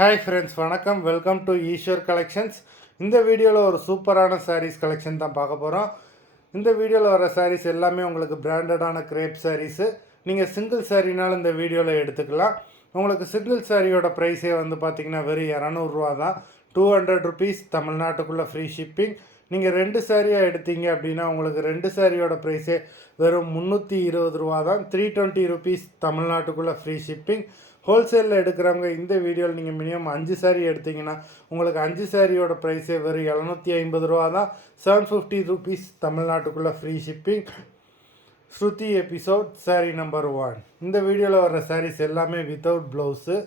Hi friends, வணக்கம். Welcome to Eswar collections. இந்த வீடியோவில் ஒரு சூப்பரான சாரீஸ் கலெக்ஷன் தான் பார்க்க போகிறோம். இந்த வீடியோவில் வர சாரீஸ் எல்லாமே உங்களுக்கு பிராண்டடான கிரேப் சாரீஸு. நீங்கள் சிங்கிள் சாரீனாலும் இந்த வீடியோவில் எடுத்துக்கலாம். உங்களுக்கு சிங்கிள் சாரியோட ப்ரைஸே வந்து பார்த்திங்கன்னா வெறும் 200 தான். 200 ருபீஸ் தமிழ்நாட்டுக்குள்ளே ஃப்ரீ ஷிப்பிங். நீங்கள் 2 சாரியாக எடுத்தீங்க அப்படின்னா உங்களுக்கு 2 சாரியோட ப்ரைஸே வெறும் 320 தான். 320 ருபீஸ் தமிழ்நாட்டுக்குள்ளே ஃப்ரீ ஷிப்பிங். ஹோல்சேலில் எடுக்கிறவங்க இந்த வீடியோவில் நீங்கள் மினிமம் 5 சாரீ எடுத்திங்கன்னா உங்களுக்கு 5 சாரியோட ப்ரைஸே வெறும் 750 தான். 750 ருபீஸ் தமிழ்நாட்டுக்குள்ளே ஃப்ரீ ஷிப்பிங். ஸ்ருதி எபிசோட் சாரீ நம்பர் 1. இந்த வீடியோவில் வர சாரீஸ் எல்லாமே வித்தவுட் ப்ளவுஸு.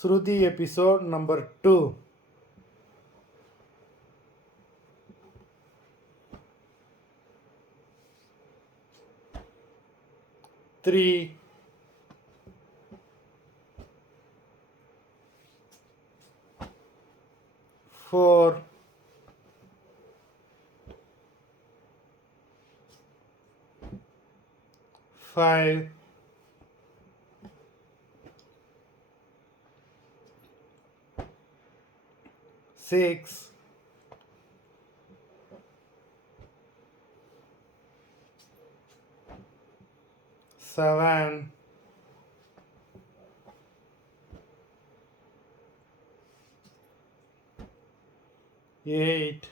ஸ்ருதி எபிசோட் நம்பர் 2. Three, 4, 5, 6, 7, 8,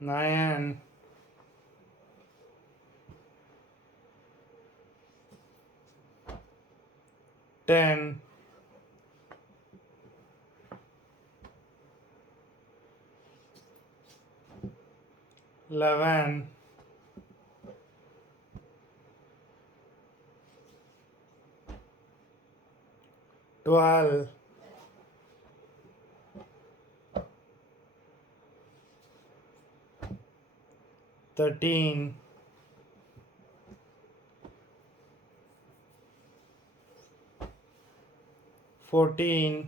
9, 10, 11, 12, 13, 14,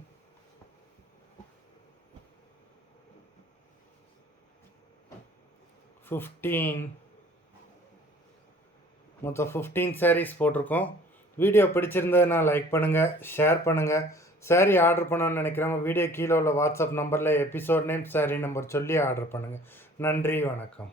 15. மொத்தம் 15 சாரீஸ் போட்டிருக்கோம். வீடியோ பிடிச்சிருந்ததுன்னா லைக் பண்ணுங்கள், ஷேர் பண்ணுங்கள். சாரீ ஆர்டர் பண்ணணும்னு நினைக்கிறவங்க வீடியோ கீழே உள்ள வாட்ஸ்அப் நம்பரில் எபிசோட் நேம், சாரீ நம்பர் சொல்லி ஆர்டர் பண்ணுங்கள். நன்றி, வணக்கம்.